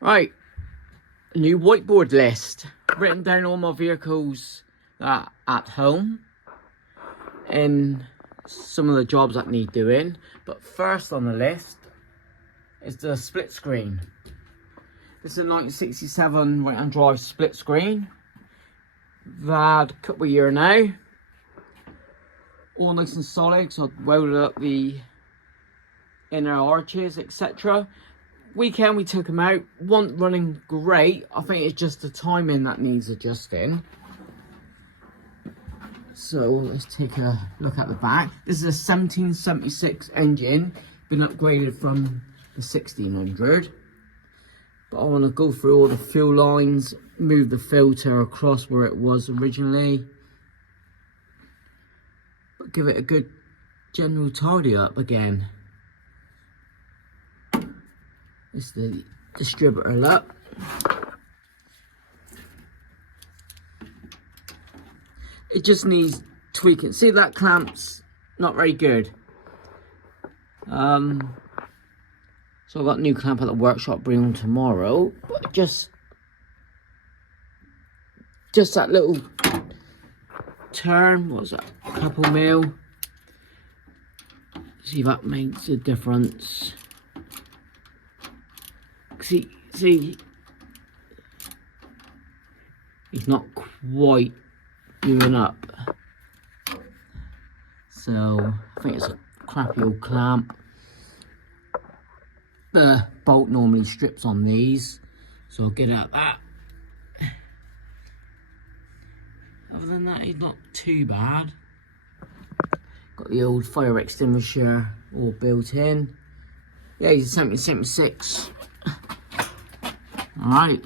Right, a new whiteboard list. Written down all my vehicles that at home and some of the jobs that need doing. But first on the list is the split screen. This is a 1967 right-hand drive split screen. I've had a couple of years now. All nice and solid, so I've welded up the inner arches, etc. Weekend we took them out, weren't running great. I think it's just the timing that needs adjusting. So let's take a look at the back. This is a 1776 engine, been upgraded from the 1600. But I want to go through all the fuel lines, move the filter across where it was originally. But give it a good general tidy up again. This is the distributor lock. It just needs tweaking. See, that clamp's not very good. So I've got a new clamp at the workshop, bring on tomorrow. But just that little turn, what's that, a couple mil. See if that makes a difference. See, he's not quite doing up. So I think it's a crappy old clamp. The bolt normally strips on these, so I'll get out that. Other than that, he's not too bad. Got the old fire extinguisher all built in. Yeah, he's a 1776. Alright.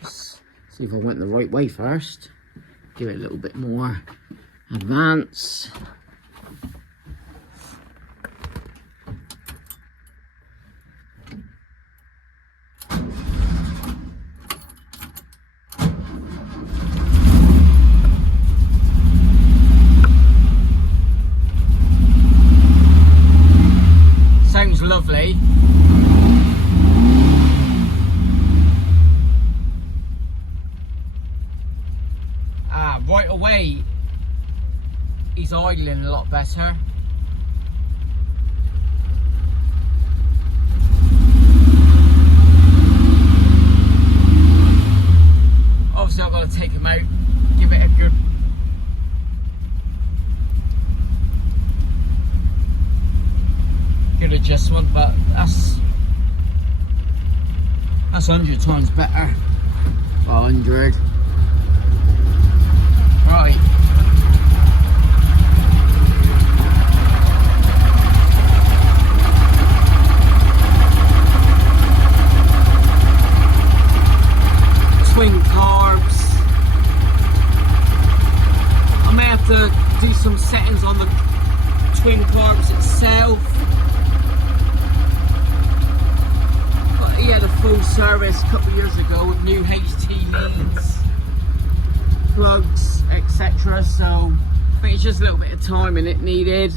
Just see if I went the right way first. Give it a little bit more advance. Sounds lovely. Right away, he's idling a lot better. Obviously, I've got to take him out, give it a good adjustment, but that's 100 times better. 100. Right. Twin carbs. I may have to do some settings on the twin carbs itself. But he had a full service a couple of years ago with new HT leads, plugs, etc. So I think it's just a little bit of timing it needed.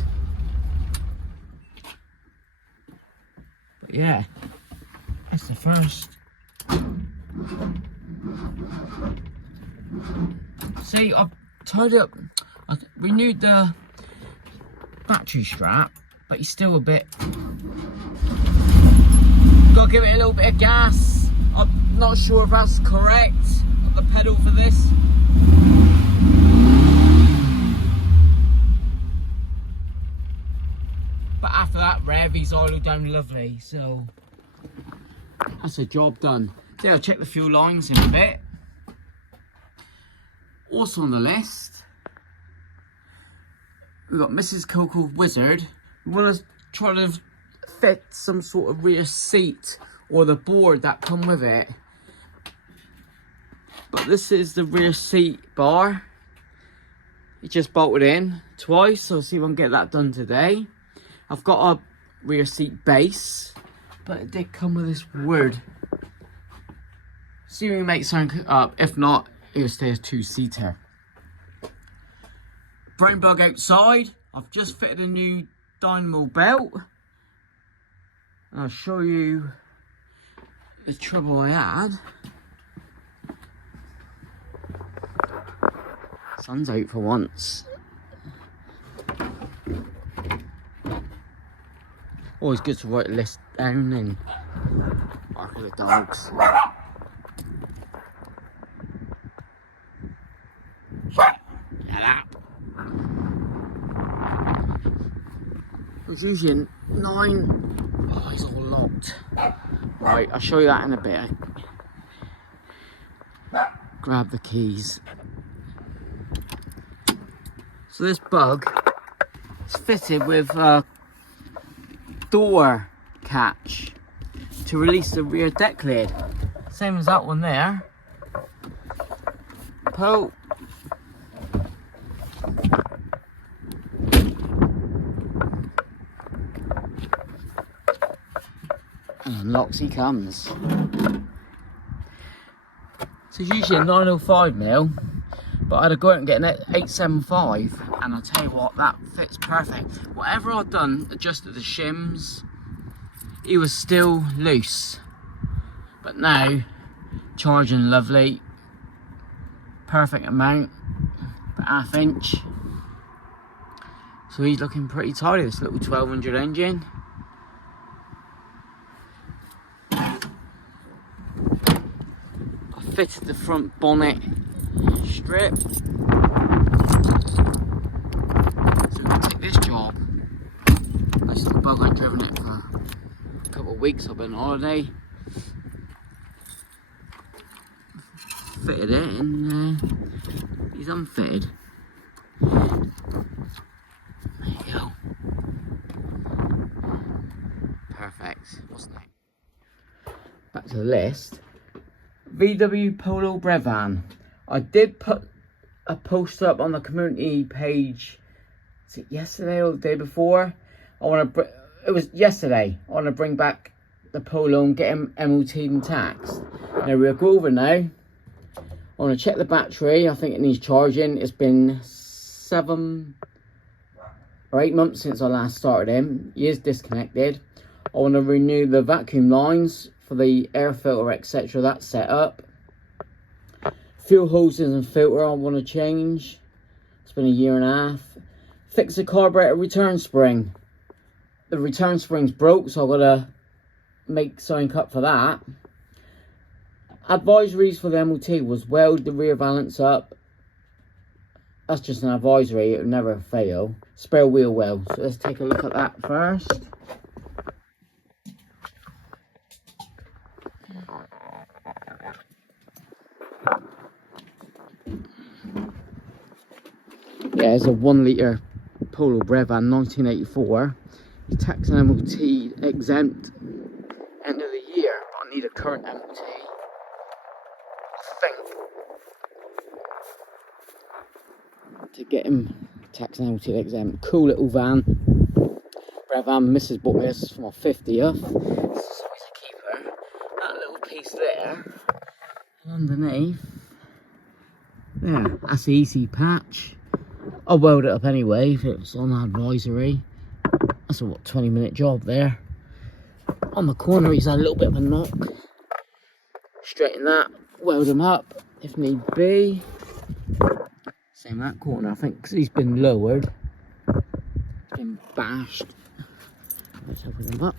But yeah, that's the first. See, I've tied up, I renewed the battery strap, but he's still a bit. Gotta give it a little bit of gas. I'm not sure if that's correct. Got the pedal for this. But after that rev, he's idled down lovely, so that's a job done. So I'll check the fuel lines in a bit. Also on the list, we've got Mrs. Coco Wizard. We want to try to fit some sort of rear seat or the board that come with it. But this is the rear seat bar. It just bolted in twice, so I'll see if I can get that done today. I've got a rear seat base, but it did come with this wood. See if we can make something up. If not, it'll stay a two-seater. Brown bug outside. I've just fitted a new dynamo belt. And I'll show you the trouble I had. Sun's out for once. Always good to write a list down and bark at the dogs. It's usually 9. Oh, it's all locked. Right, I'll show you that in a bit. Grab the keys. So this bug is fitted with a door catch to release the rear deck lid. Same as that one there. Pull. And unlocks he comes. So it's usually a 905mm, but I had to go out and get an 875, and I'll tell you what, that fits perfect. Whatever I'd done, adjusted the shims, he was still loose. But now, charging lovely, perfect amount, about 1/2 inch. So he's looking pretty tidy, this little 1200 engine. Fitted the front bonnet strip. So we'll take this job. Nice little bug, I've driven it for a couple of weeks. I've been on holiday. Fitted it and he's unfitted. There you go. Perfect. What's next? Back to the list. VW Polo Breadvan. I did put a post up on the community page. Is it yesterday or the day before? It was yesterday. I want to bring back the Polo and get him MOT'd and taxed. Now we'll go over now. I want to check the battery. I think it needs charging. It's been 7 or 8 months since I last started him. He is disconnected. I want to renew the vacuum lines for the air filter, etc. That's set up. Fuel hoses and filter I want to change. It's been 1.5 years. Fix the carburetor return spring. The return spring's broke, so I've got to make something up for that. Advisories for the MOT was weld the rear valance up. That's just an advisory, it will never fail. Spare wheel well. So let's take a look at that first. Yeah, it's a 1 litre Polo Breadvan 1984. It's tax and MOT exempt end of the year. I need a current MOT. I think to get him tax and MOT exempt. Cool little van. Breadvan. Mrs. bought me this for my 50th. This is always a keeper. That little piece there. And underneath. There, that's the easy patch. I'll weld it up anyway if it's on advisory. That's a 20-minute job there. On the corner he's had a little bit of a knock. Straighten that, weld him up if need be. Same that corner, I think, because he's been lowered. Been bashed. Let's open him up.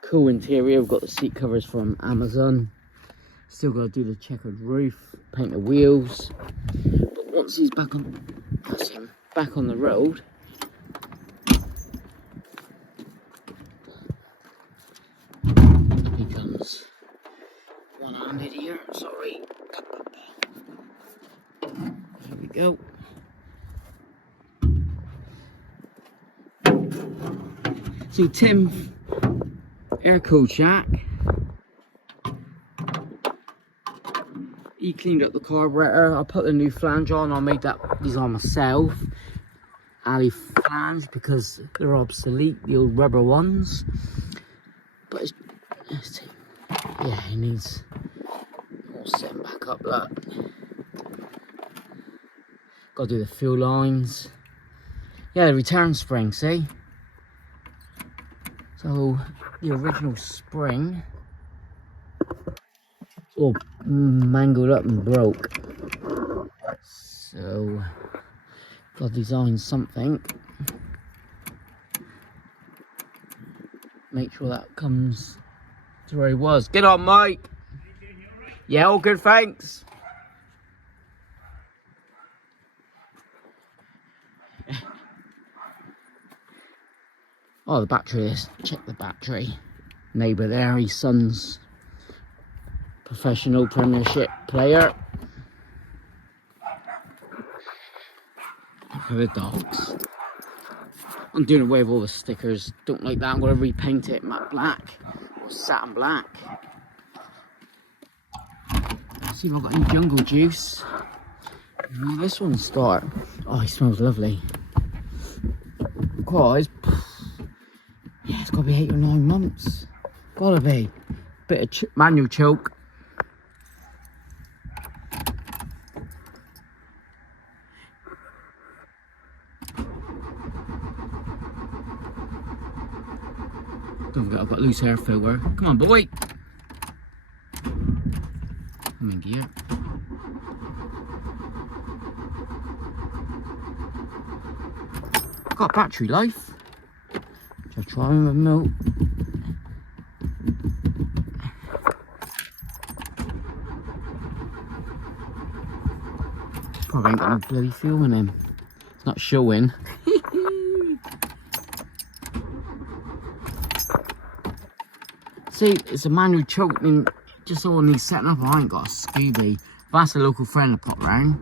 Cool interior, we've got the seat covers from Amazon. Still got to do the checkered roof, paint the wheels. But once he's back on, that's him, back on the road. He comes one-handed here. Sorry. There we go. So Tim, air-cooled shack. He cleaned up the carburetor. I put the new flange on. I made these on myself. Ali flange because they're obsolete, the old rubber ones. But yeah, he needs more setting back up. Look, got to do the fuel lines. Yeah, the return spring. See, So the original spring all mangled up and broke. So gotta design something. Make sure that comes to where he was. Get on, Mike. Yeah, all good, thanks. Oh, the battery is. Check the battery. Neighbour there, his son's professional Premiership player. For the dogs. I'm doing away with all the stickers. Don't like that. I'm going to repaint it matte black or satin black. Let's see if I've got any jungle juice. Oh, this one's start. Oh, he smells lovely. Guys, yeah, it's got to be 8 or 9 months. Gotta be. Bit of manual choke. Don't forget I've got loose air filter. Come on, boy. I'm in gear. Got battery life. Just try and remote. Probably ain't got no bloody fuel in him. It's not showing. See, it's a manual choke, and just all needs setting up. I ain't got a Scooby. If that's a local friend to pop round.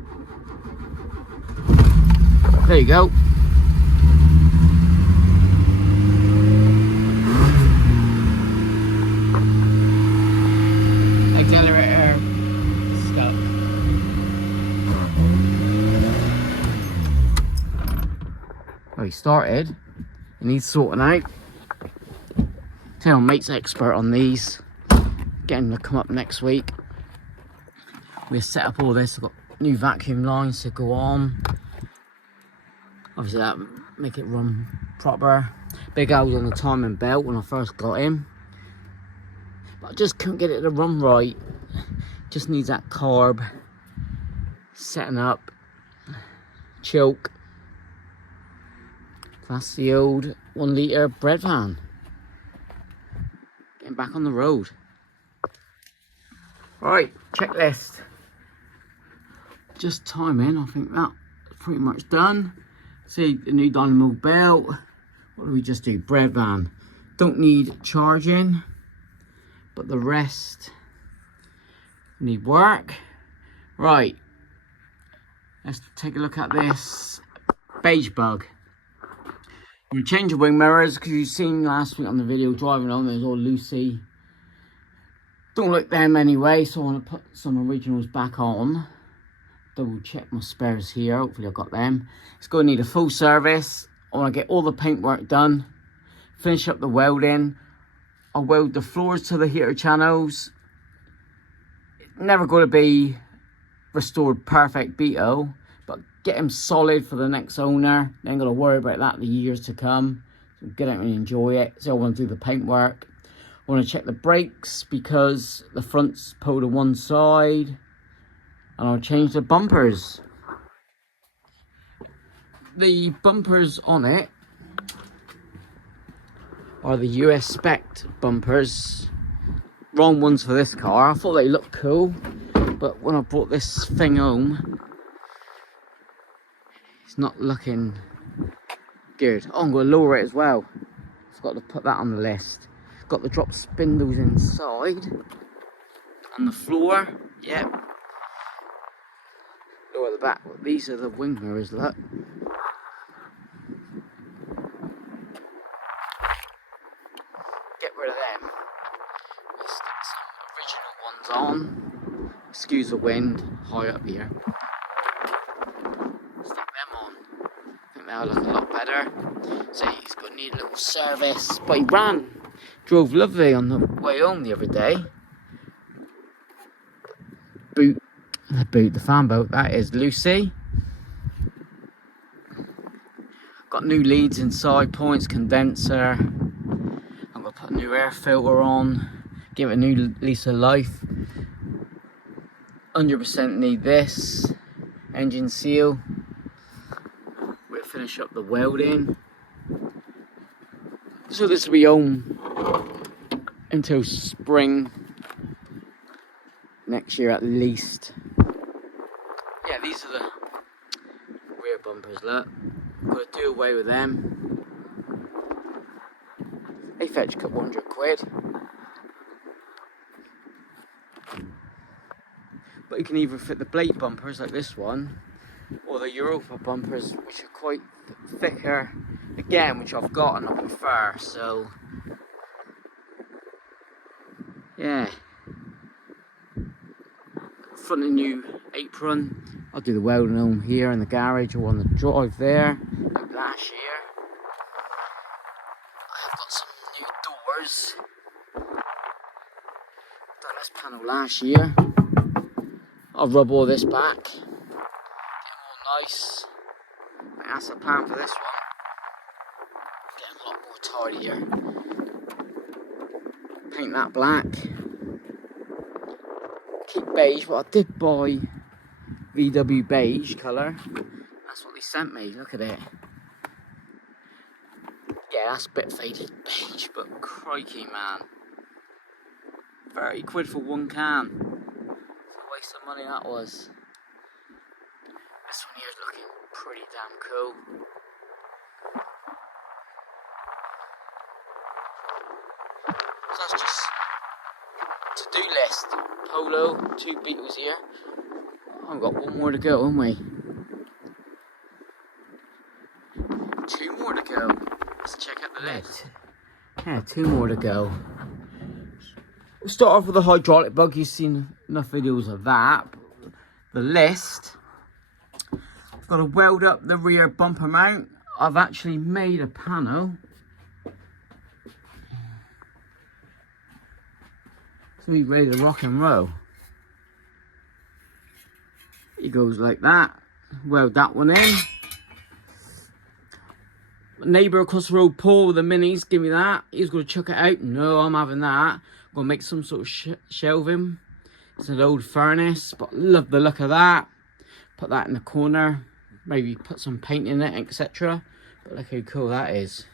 There you go. Accelerator stuck. Well, he started. It needs sorting out. Tell mate's expert on these. Getting them to come up next week. We'll set up all this. I've got new vacuum lines to go on. Obviously that make it run proper. Big holes on the timing belt when I first got him. But I just couldn't get it to run right. Just needs that carb. Setting up. Choke. That's the old 1 litre Breadvan. Getting back on the road. Right, checklist. Just timing, I think that's pretty much done. See, the new dynamo belt. What do we just do? Breadvan. Don't need charging, but the rest need work. Right, let's take a look at this beige bug. I'm going to change the wing mirrors because you've seen last week on the video driving on, there's all loosey. Don't like them anyway, so I want to put some originals back on. Double check my spares here, hopefully I've got them. It's going to need a full service. I want to get all the paintwork done, finish up the welding. I'll weld the floors to the heater channels. It's never going to be restored perfect Beto, but get him solid for the next owner. Then got to worry about that in the years to come. So get out and enjoy it. So I want to do the paintwork. I want to check the brakes because the front's pulled to one side. And I'll change the bumpers. The bumpers on it are the US spec bumpers. Wrong ones for this car. I thought they looked cool, but when I brought this thing home, it's not looking good. Oh, I'm going to lower it as well. Forgot to put that on the list. Got the drop spindles inside. On the floor, yep. Lower the back. These are the wing mirrors, look. Get rid of them. Let's stick some original ones on. Excuse the wind, high up here. Stick them on. I think they'll look a lot better. So he's going to need a little service. But he drove lovely on the way home the other day. The fan boat, that is Lucy. Got new leads inside, points, condenser. put a new air filter on, give it a new lease of life. 100% need this engine seal. We'll finish up the welding. So this will be on until spring next year at least. Yeah, these are the rear bumpers, look. I'm gonna do away with them. They fetch a couple £100. But you can either fit the blade bumpers like this one, or the Europa bumpers, which are quite thicker, again, which I've got and I prefer, so yeah. Front of new apron. I'll do the welding on here in the garage or on the drive there, like last year. I've got some new doors. Done this panel last year. I'll rub all this back, get them all nice. I think that's the plan for this one. Get them a lot more tidier. Paint that black. Keep beige, but I did buy VW beige colour. That's what they sent me, look at it. Yeah, that's a bit faded beige, but crikey man. £30 for one can. It's a waste of money that was. This one here is looking pretty damn cool. So that's just to-do list. Polo, 2 Beetles here. I've got one more to go, haven't we? 2 more to go. Let's check out the list. Yeah, 2 more to go. We'll start off with the hydraulic bug. You've seen enough videos of that. The list. I've got to weld up the rear bumper mount. I've actually made a panel. So he's ready to rock and roll. It goes like that. Weld that one in. Neighbour across the road, Paul with the minis, give me that. He's going to chuck it out. No, I'm having that. I'm going to make some sort of shelving. It's an old furnace, but love the look of that. Put that in the corner. Maybe put some paint in it, etc. But look how cool that is.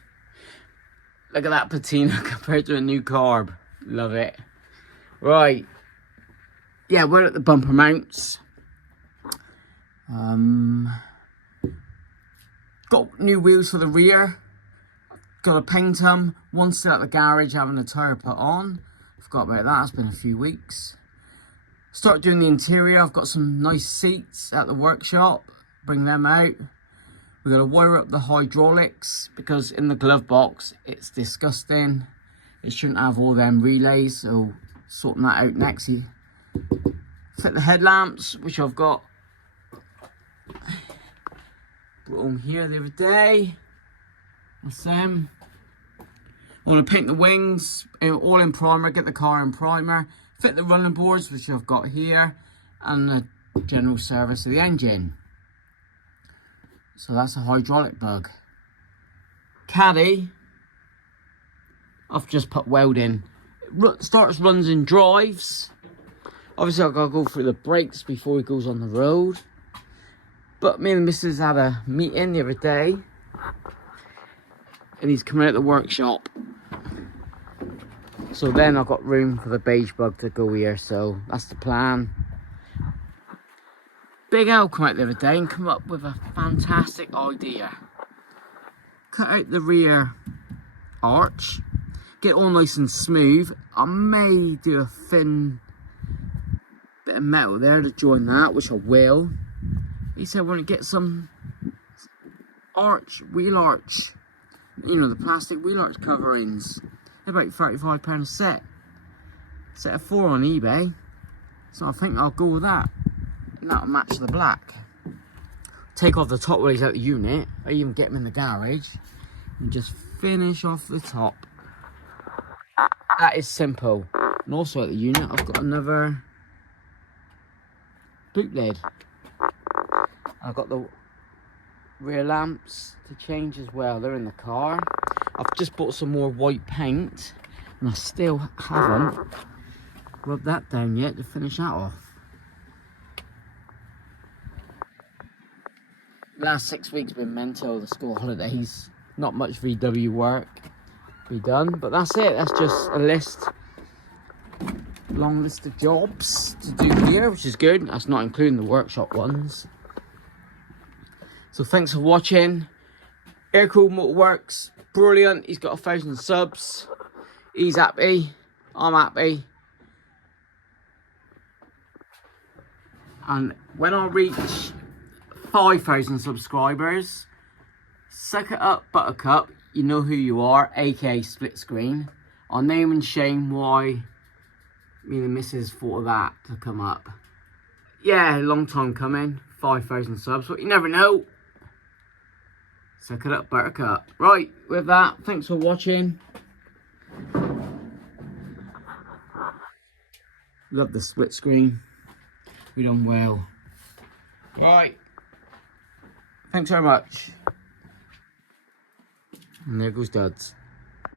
Look at that patina compared to a new carb. Love it. Right. Yeah, we're at the bumper mounts. Got new wheels for the rear. Got to paint them. One still at the garage having a tyre put on. Forgot about that. It's been a few weeks. Start doing the interior. I've got some nice seats at the workshop. Bring them out. We're going to wire up the hydraulics because in the glove box it's disgusting. It shouldn't have all them relays, so sorting that out next. Fit the headlamps, which I've got. Brought them here the other day. That's them. I want to paint the wings, all in primer, get the car in primer. Fit the running boards, which I've got here, and the general service of the engine. So that's a hydraulic bug. Caddy, I've just put welding. Starts, runs and drives. Obviously I've got to go through the brakes before he goes on the road. But me and the missus had a meeting the other day. And he's coming out of the workshop. So then I've got room for the beige bug to go here. So that's the plan. Big Al came out the other day and come up with a fantastic idea. Cut out the rear arch. Get it all nice and smooth. I may do a thin bit of metal there to join that, which I will. He said we're going to get some wheel arch. You know, the plastic wheel arch coverings. They're about £35 a set. Set of 4 on eBay. So I think I'll go with that. And that'll match the black. Take off the top rails out the unit. I even get them in the garage. And just finish off the top. That is simple. And also at the unit, I've got another boot lid. I've got the rear lamps to change as well. They're in the car. I've just bought some more white paint And I still haven't rubbed that down yet to finish that off. Last 6 weeks been mental, the school holidays. Not much VW work to be done, but that's it. That's just a list. Long list of jobs to do here, which is good. That's not including the workshop ones. So thanks for watching. Aircooled Motorworks, brilliant. He's got 1,000 subs. He's happy. I'm happy. And when I reach 5,000 subscribers, suck it up, Buttercup. You know who you are, aka Splitscreen. I'll name and shame why me and the missus thought of that to come up. Yeah, long time coming. 5,000 subs, but you never know. Suck it up, Buttercup. Right, with that, thanks for watching. Love the split screen. We done well. Right. Thanks very much. And there goes Duds.